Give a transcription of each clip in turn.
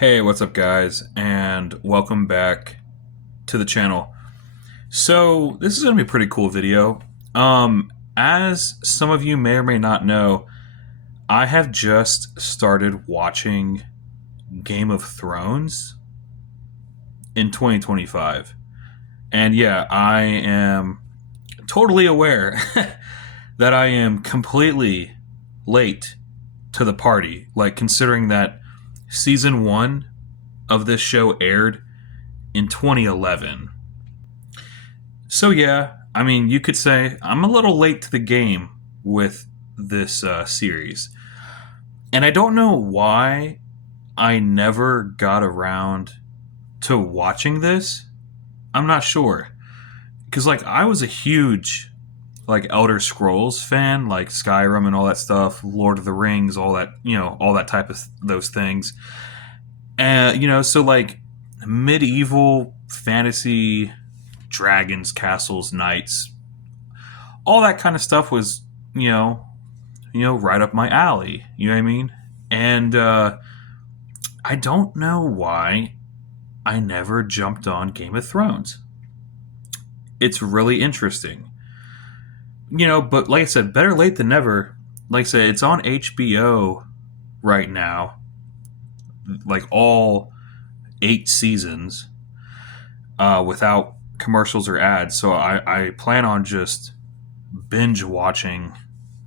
Hey, what's up, guys, and welcome back to the channel. So, this is going to be a pretty cool video. As some of you may or may not know, I have just started watching Game of Thrones in 2025. And yeah, I am totally aware that I am completely late to the party. Like, considering that season one of this show aired in 2011. So yeah, I mean, you could say I'm a little late to the game with this series, and I don't know why I never got around to watching this. I'm not sure because like I was a huge like Elder Scrolls fan, like Skyrim and all that stuff, Lord of the Rings, all that all that type of those things, and so like medieval fantasy, dragons, castles, knights, all that kind of stuff was, right up my alley. You know what I mean? And I don't know why I never jumped on Game of Thrones. It's really interesting. But like I said, better late than never. Like I said, it's on HBO right now, like all 8 seasons, without commercials or ads. So I plan on just binge watching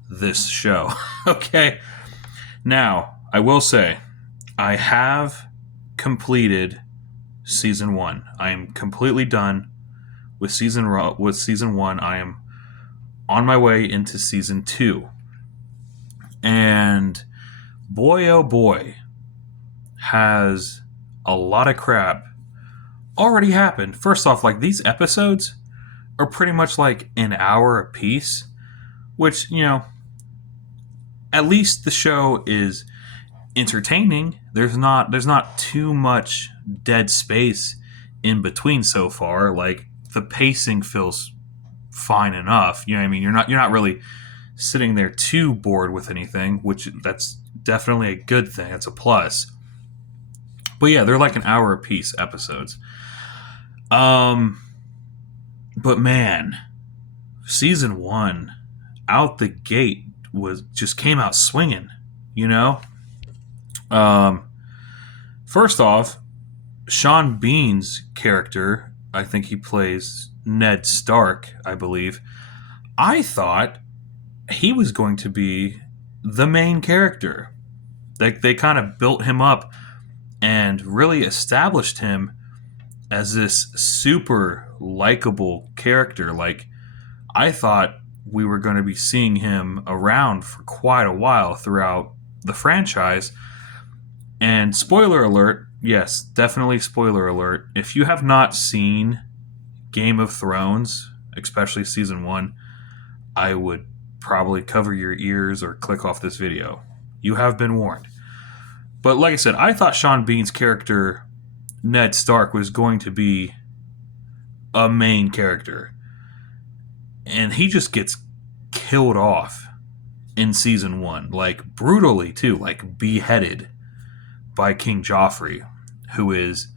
this show. Okay. Now, I will say, I have completed season one. I am completely done with season one. I am on my way into season two. And boy, oh boy, has a lot of crap already happened. First off, like these episodes are pretty much like an hour a piece, which, at least the show is entertaining. There's not too much dead space in between so far. Like the pacing feels fine enough. You know what I mean? You're not really sitting there too bored with anything, which that's definitely a good thing. That's a plus. But yeah, they're like an hour a piece episodes. But man, season one out the gate was just came out swinging. You know, um, first off, Sean Bean's character, I think he plays Ned Stark, I believe. I thought he was going to be the main character. Like they kind of built him up and really established him as this super likable character. Like I thought we were going to be seeing him around for quite a while throughout the franchise. And spoiler alert, yes, definitely spoiler alert. If you have not seen Game of Thrones, especially season one, I would probably cover your ears or click off this video. You have been warned. But like I said, I thought Sean Bean's character, Ned Stark, was going to be a main character. And he just gets killed off in season one. Like, brutally, too. Like, beheaded by King Joffrey, who is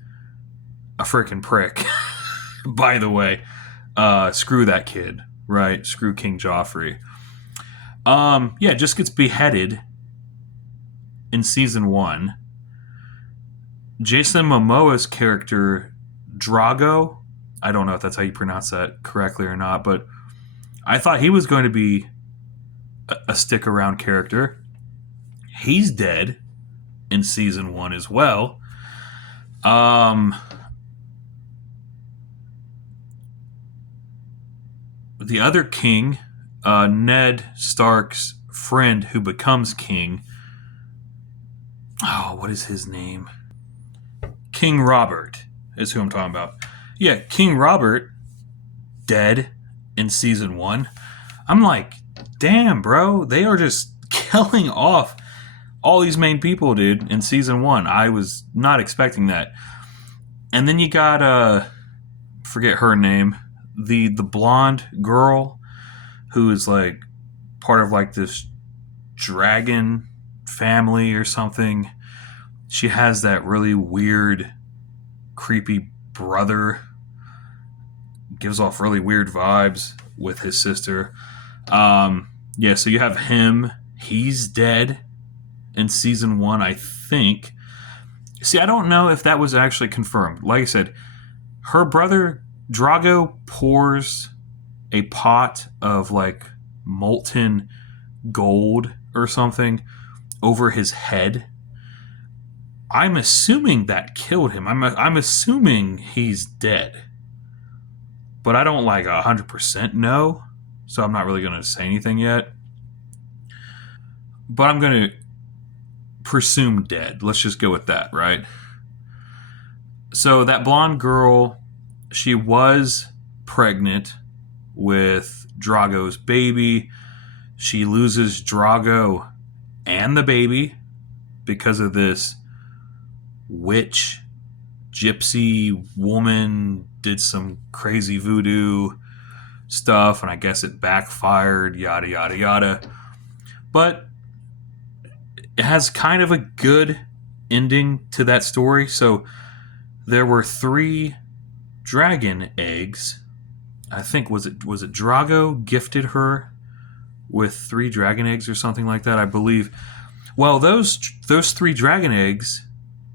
a freaking prick. By the way, screw that kid, right? Screw King Joffrey. Yeah, just gets beheaded in season one. Jason Momoa's character, Drago, I don't know if that's how you pronounce that correctly or not, but I thought he was going to be a stick around character. He's dead in season one as well. The other king, Ned Stark's friend who becomes king. Oh, what is his name? King Robert is who I'm talking about. Yeah, King Robert, dead in season one. I'm like, damn, bro, they are just killing off all these main people, dude, in season one. I was not expecting that. And then you got forget her name, the blonde girl who is like part of like this dragon family or something. she has that really weird, creepy brother. Gives off really weird vibes with his sister. Yeah, so you have him. He's dead in season 1, I think. See, I don't know if that was actually confirmed. Like I said, her brother Drago pours a pot of like molten gold or something over his head. I'm assuming that killed him. I'm assuming he's dead, but I don't like 100% know, so I'm not really going to say anything yet. But I'm going to presume dead. Let's just go with that, right? So that blonde girl, she was pregnant with Drago's baby. She loses Drago and the baby because of this witch gypsy woman did some crazy voodoo stuff, and I guess it backfired, yada yada yada. But it has kind of a good ending to that story. So there were 3 dragon eggs. I think was it Drago gifted her with 3 dragon eggs or something like that, I believe. Well, those 3 dragon eggs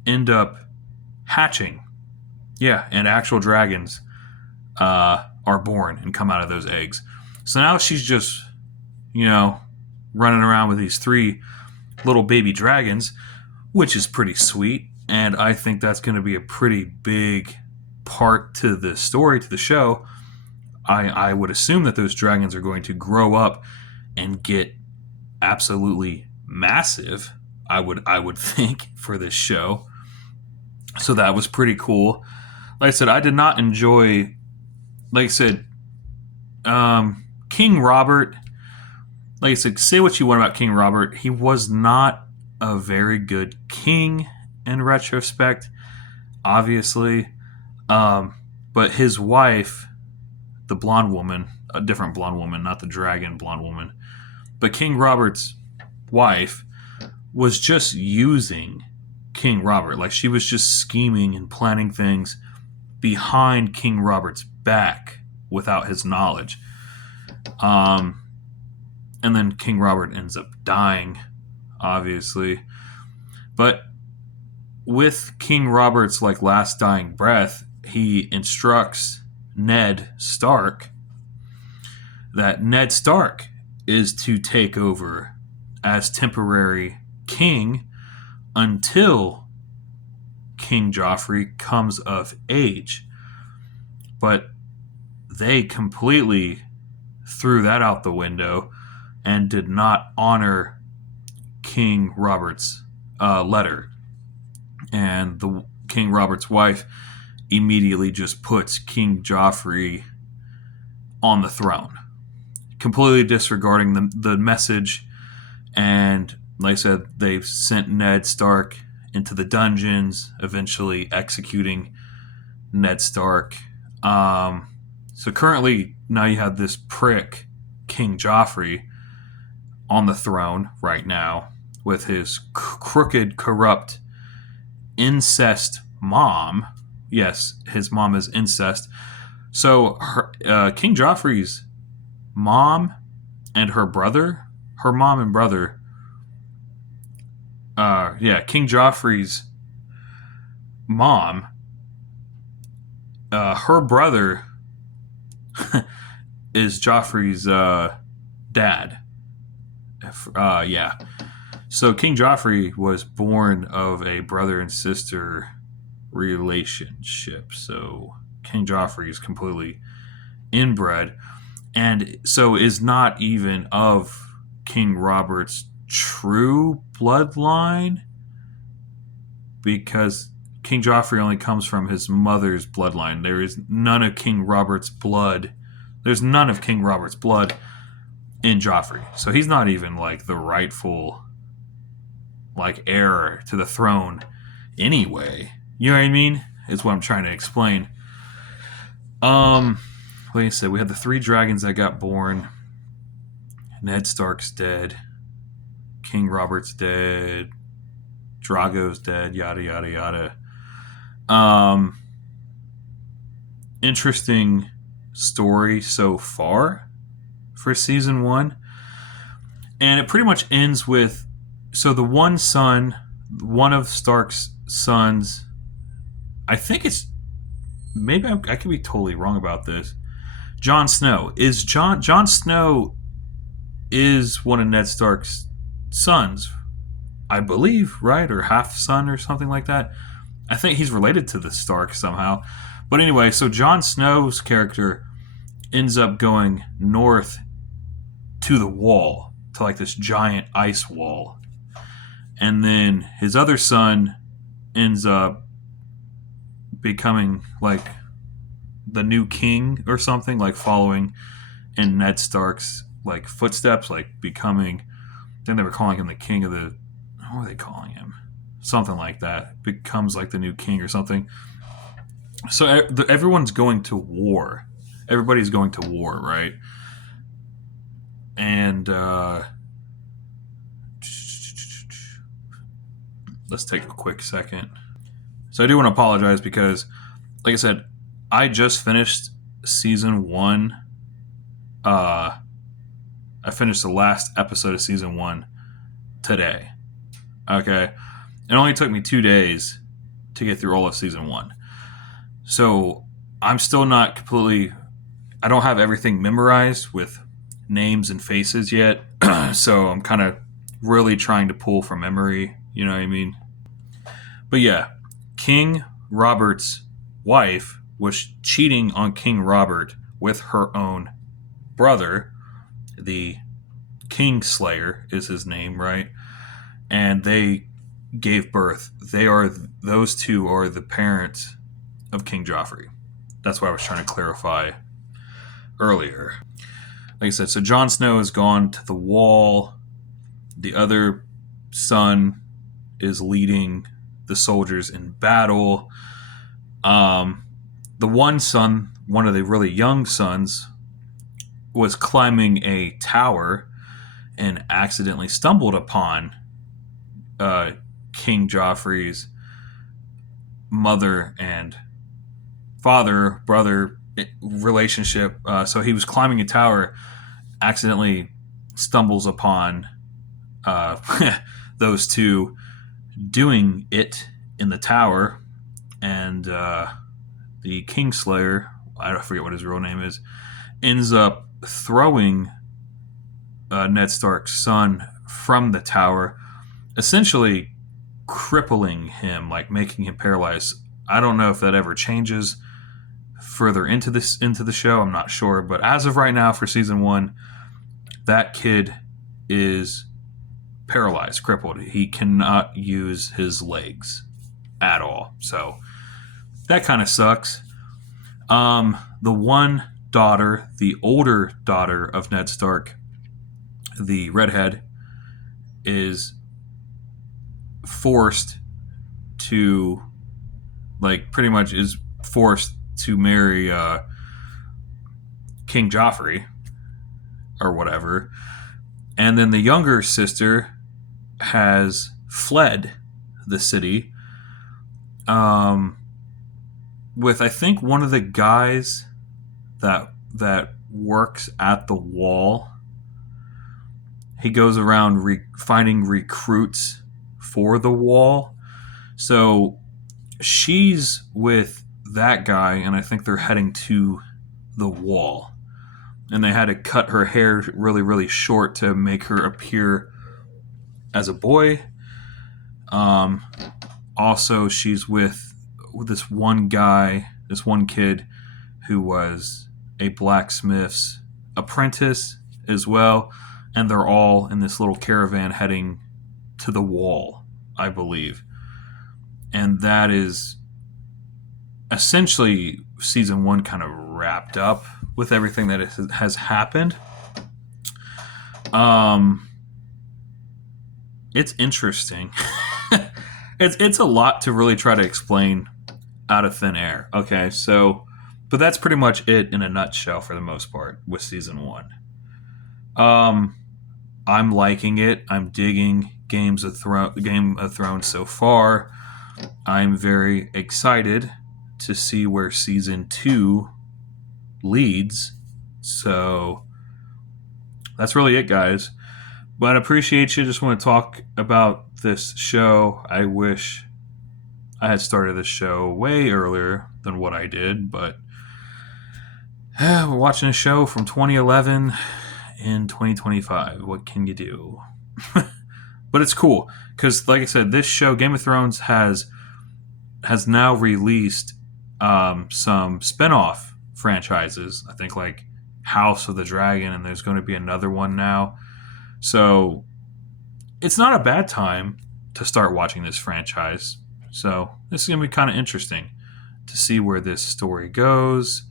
end up hatching. Yeah, and actual dragons are born and come out of those eggs. So now she's just, running around with these 3 little baby dragons, which is pretty sweet. And I think that's going to be a pretty big part to the story, to the show. I would assume that those dragons are going to grow up and get absolutely massive. I would think for this show. So that was pretty cool. Like I said, I did not enjoy. Like I said, King Robert. Like I said, say what you want about King Robert. He was not a very good king in retrospect, obviously. But his wife, the blonde woman, a different blonde woman, not the dragon blonde woman, but King Robert's wife was just using King Robert. Like, she was just scheming and planning things behind King Robert's back without his knowledge. And then King Robert ends up dying, obviously. But with King Robert's last dying breath, he instructs Ned Stark that Ned Stark is to take over as temporary king until King Joffrey comes of age. But they completely threw that out the window and did not honor King Robert's letter. And the King Robert's wife immediately just puts King Joffrey on the throne, completely disregarding the message. And like I said, they've sent Ned Stark into the dungeons, eventually executing Ned Stark. So currently, now you have this prick, King Joffrey, on the throne right now with his crooked, corrupt, incest mom. Yes, his mom is incest. So King Joffrey's mom and her brother, her mom and brother, King Joffrey's mom, her brother is Joffrey's dad. So King Joffrey was born of a brother and sister relationship. So King Joffrey is completely inbred, and so is not even of King Robert's true bloodline, because King Joffrey only comes from his mother's bloodline. There is none of King Robert's blood. There's none of King Robert's blood in Joffrey. So he's not even the rightful heir to the throne anyway. You know what I mean? Is what I'm trying to explain. Like I said, we had the 3 dragons that got born. Ned Stark's dead. King Robert's dead. Drago's dead, yada yada yada. Um, Interesting story so far for season 1. And it pretty much ends with, so the one son, one of Stark's sons, I think it's, maybe I could be totally wrong about this. Jon Snow is Jon Snow is one of Ned Stark's sons, I believe, right? Or half son or something like that. I think he's related to the Stark somehow. But anyway, so Jon Snow's character ends up going north to the wall, to like this giant ice wall. And then his other son ends up becoming like the new king or something, like following in Ned Stark's like footsteps, like becoming, then they were calling him the king of the, what were they calling him? Something like that. Becomes like the new king or something. So everyone's going to war. Everybody's going to war, right? And let's take a quick second. So I do want to apologize because, like I said, I just finished season 1. I finished the last episode of season 1 today. Okay. It only took me 2 days to get through all of season 1. So I'm still not completely, I don't have everything memorized with names and faces yet. So I'm kind of really trying to pull from memory. You know what I mean? But yeah, King Robert's wife was cheating on King Robert with her own brother. The Kingslayer is his name, right? And they gave birth. Those two are the parents of King Joffrey. That's what I was trying to clarify earlier. Like I said, so Jon Snow has gone to the wall. The other son is leading the soldiers in battle. The one son, one of the really young sons, was climbing a tower and accidentally stumbled upon King Joffrey's mother and father, brother relationship. So he was climbing a tower, accidentally stumbles upon those two doing it in the tower, and the Kingslayer, I forget what his real name is, ends up throwing Ned Stark's son from the tower, essentially crippling him, like making him paralyzed. I don't know if that ever changes further into the show. I'm not sure, but as of right now for season 1, that kid is paralyzed, crippled. He cannot use his legs at all. So that kind of sucks. The one daughter, the older daughter of Ned Stark, the redhead, is forced to, like, pretty much is forced to marry King Joffrey or whatever. And then the younger sister has fled the city with, I think, one of the guys that works at the wall. He goes around finding recruits for the wall. So she's with that guy, and I think they're heading to the wall. And they had to cut her hair really, really short to make her appear as a boy. Also, she's with this one guy, this one kid who was a blacksmith's apprentice as well. And they're all in this little caravan heading to the wall, I believe. And that is essentially season 1 kind of wrapped up with everything that has happened. It's interesting. It's a lot to really try to explain out of thin air. Okay, so, but that's pretty much it in a nutshell for the most part with season 1. I'm liking it. I'm digging Game of Thrones so far. I'm very excited to see where season 2 leads. So that's really it, guys. But I appreciate you. Just want to talk about this show. I wish I had started this show way earlier than what I did, but we're watching a show from 2011 in 2025. What can you do? But it's cool because, like I said, this show, Game of Thrones, has now released some spin-off franchises. I think like House of the Dragon, and there's going to be another one now. So it's not a bad time to start watching this franchise. So this is going to be kind of interesting to see where this story goes.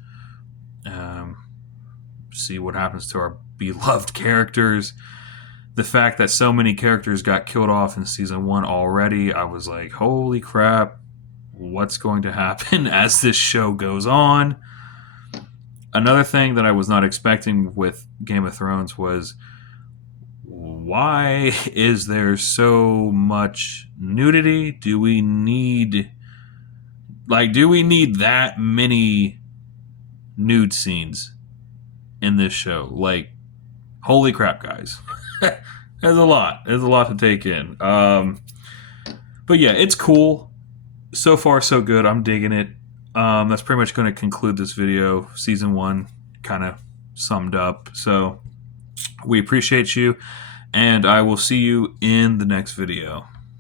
See what happens to our beloved characters. The fact that so many characters got killed off in season 1 already, I was like, holy crap, what's going to happen as this show goes on? Another thing that I was not expecting with Game of Thrones was, why is there so much nudity? Do we need that many nude scenes in this show? Like, holy crap, guys. There's a lot to take in. But yeah, it's cool. So far, so good. I'm digging it. That's pretty much going to conclude this video. Season 1 kind of summed up. So we appreciate you, and I will see you in the next video.